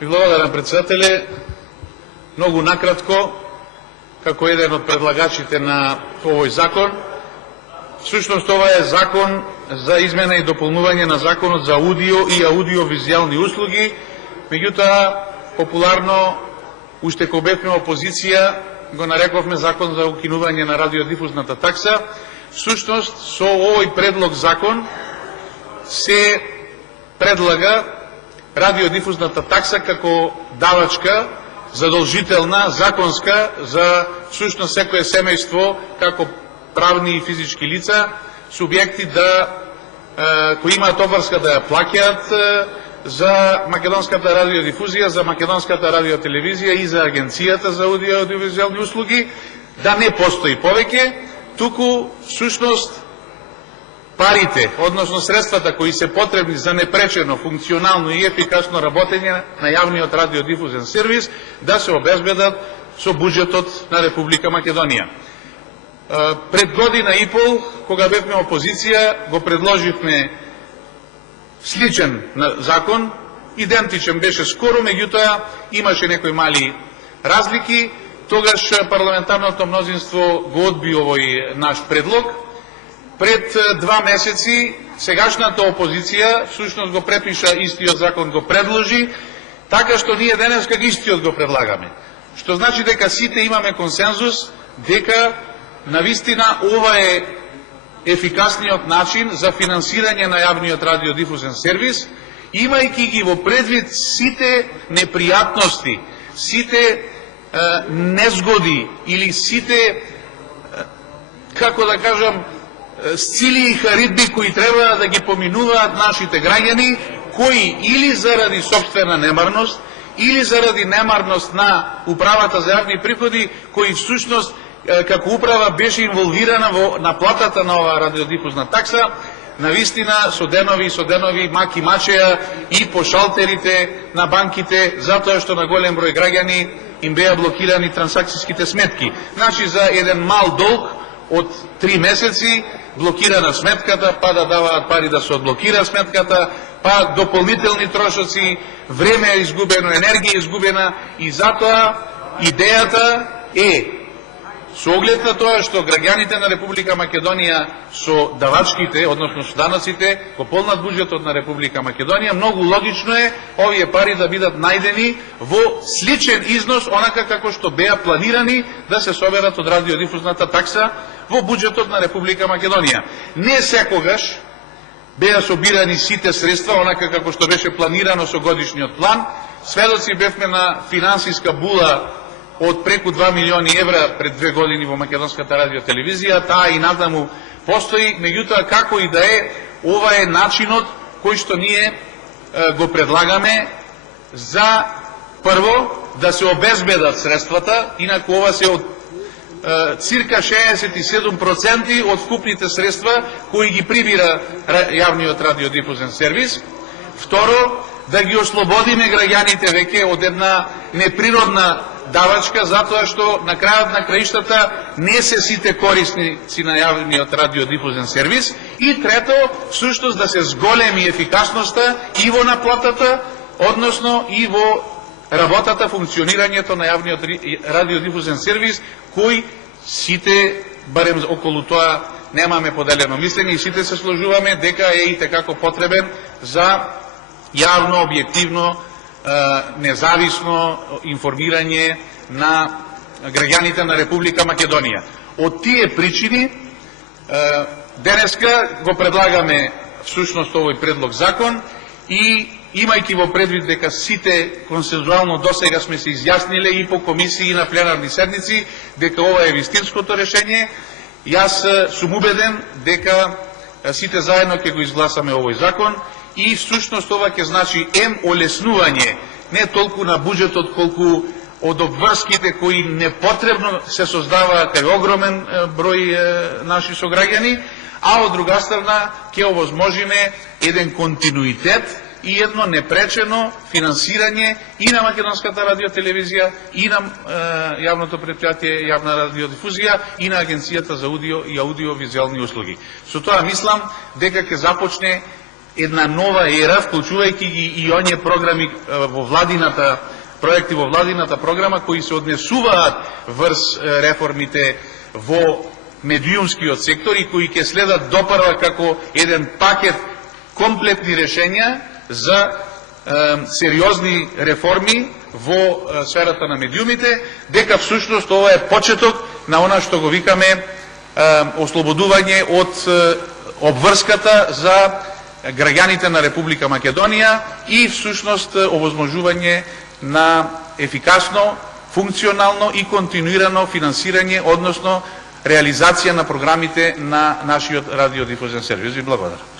Ви благодарам, председателе. Многу накратко, како еден од предлагачите на овој закон, всушност ова е закон за измена и дополнување на законот за аудио и аудиовизуални услуги, меѓутоа, популарно, уште кога бевме опозиција, го нарековме закон за укинување на радиодифузната такса. Всушност, со овој предлог закон се предлага радиодифузната такса како давачка, задолжителна, законска, за всушност секое семејство, како правни и физички лица, субјекти кои имаат обврска да ја плаќаат за македонската радиодифузија, за македонската радиотелевизија и за Агенцијата за аудио и аудиовизуални услуги, да не постои повеќе, туку всушност парите, односно средствата кои се потребни за непречено, функционално и ефикасно работење на јавниот радиодифузен сервис, да се обезбедат со буџетот на Република Македонија. Пред година и пол, кога бевме опозиција, го предложивме сличен закон, идентичен беше скоро, меѓутоа имаше некои мали разлики. Тогаш парламентарното мнозинство го одби овој наш предлог. Пред 2 месеци сегашната опозиција всушност го препиша истиот закон, го предложи, така што ние денеска истиот го предлагаме. Што значи дека сите имаме консензус дека навистина ова е ефикасниот начин за финансирање на јавниот радиодифузен сервис, имајќи ги во предвид сите непријатности, сите незгоди или сите, како да кажам, сцили и харидби кои треба да ги поминуваат нашите граѓани, кои или заради собствена немарност, или заради немарност на управата за јавни приходи, кои всушност како управа беше инволвирана во наплатата на оваа радиодифузна такса, навистина со денови маки мачеја и по шалтерите на банките, затоа што на голем број граѓани им беа блокирани трансакцијските сметки. Значи за еден мал долг од 3 месеци блокирана сметката, па да даваат пари да се одблокира сметката, па дополнителни трошоци, време е изгубено, енергија е изгубена, и затоа идејата е, со оглед на тоа што граѓаните на Република Македонија со давачките, односно со даноците, го полнат буџетот на Република Македонија, многу логично е овие пари да бидат најдени во сличен износ, онака како што беа планирани да се соберат од радиодифузната такса во буџетот на Република Македонија. Не секогаш беа собирани сите средства, онака како што беше планирано со годишниот план. Сведоци бевме на финансиска була од преку 2 милиони евра пред 2 години во македонската радиотелевизија, таа и натаму постои, меѓутоа како и да е, ова е начинот кој што ние го предлагаме за прво да се обезбедат средствата, инаку ова се од цирка 67% од вкупните средства кои ги прибира јавниот радиодифузен сервис. Второ, да ги ослободиме граѓаните веќе од една неприродна давачка, затоа што на крајот на краиштата не се сите корисници на јавниот радиодифузен сервис. И трето, всушност да се зголеми ефикасноста и во наплатата, односно и во работата, функционирањето на јавниот радиодифузен сервис, кој сите, барем околу тоа, немаме поделено мислење и сите се сложуваме дека е и tekako потребен за јавно, објективно, независно информирање на граѓаните на Република Македонија. Од тие причини, денеска го предлагаме всушност овој предлог закон и имајќи во предвид дека сите консензуално досега сме се изјасниле и по комисии и на пленарни седници дека ова е вистинското решение, јас сум убеден дека сите заедно ќе го изгласаме овој закон и всушност ова ќе значи олеснување не толку на буџетот колку од обврските кои непотребно се создаваат кај огромен број наши сограѓани, а од друга страна ќе овозможиме еден континуитет и едно непречено финансирање и на македонската радиотелевизија, и на јавното предпријатие јавна радиодифузија, и на Агенцијата за аудио и аудиовизуални услуги. Со тоа мислам дека ќе започне една нова ера, вклучувајќи ги и оние програми во владината, проекти во владината програма кои се однесуваат врз реформите во медиумскиот сектор и кои ќе следат допрва како еден пакет комплетни решења за сериозни реформи во сферата на медиумите, дека всушност ова е почеток на она што го викаме ослободување од обврската за граѓаните на Република Македонија и всушност овозможување на ефикасно, функционално и континуирано финансирање, односно реализација на програмите на нашиот радиодифузен сервис. Ви благодарам.